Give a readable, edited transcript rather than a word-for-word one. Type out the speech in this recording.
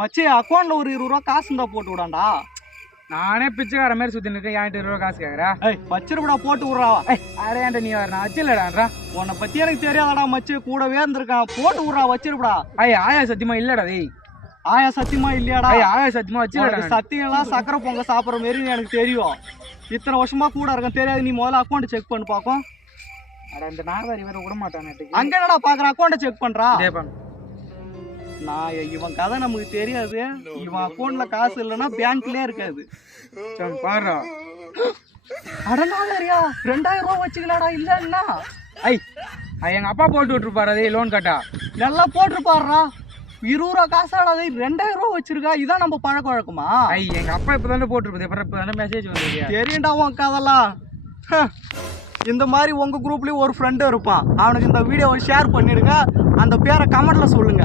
மச்சி அக்கௌண்ட்ல ஒரு 20 ரூபா காசு இருந்தா போட்டு விடாண்டா. நானே பிச்சைக்கார மாதிரி சுத்தி நிற்க என்கிட்ட 20 ரூபா காசு கேட்குறா. வச்சிருப்படா போட்டு விட்றா. அரையாண்ட நீ வர நான் வச்சில்லடான்றா. உன்னை பத்தி எனக்கு தெரியாதடா மச்சி, கூடவே இருந்திருக்கான். போட்டு விட்றா, வச்சிருப்படா. ஆயா சத்தியமா இல்லடா. ஆயா சத்தியமா இல்லையாடா? ஆயா சத்தியமா வச்சில்லடா. சத்தியம்லாம் சக்கரை பொங்க சாப்பிட்ற மாரி எனக்கு தெரியும். இத்தனை வருஷமா கூட இருக்கேன், தெரியாது. நீ முதல்ல அக்கௌண்ட் செக் பண்ணி பார்ப்போம். அட இந்த நாகரி வேற விட மாட்டானே. அங்க என்னடா பாக்குற, அக்கௌண்ட்டை செக் பண்றா. நான் இவன் கதை நமக்கு தெரியாது. இவன் அக்கௌண்ட்ல காசு இல்லைன்னா பேங்க்லயே இருக்காது. பாருடா. அடனாரியா 2000 ரூபா வச்சுக்கலாடா. இல்லன்னா எங்க அப்பா போட்டு விட்டுருப்பாரு. அதே லோன் கட்டா நல்லா போட்டுருப்பாருடா. 20 ரூபா காசாடா. 2000 ரூபா வச்சிருக்கா. இதான் நம்ம பழக்க வழக்கமா? எங்க அப்பா இப்பதானே போட்டுருப்பது. இப்ப மெசேஜ் வந்து தெரியும்டா உன் கதெல்லாம். இந்த மாதிரி உங்க குரூப்லயும் ஒரு ஃப்ரெண்டு இருப்பான். அவனுக்கு இந்த வீடியோவை ஷேர் பண்ணிடுங்க. அந்த பேரை கமெண்ட்ல சொல்லுங்க.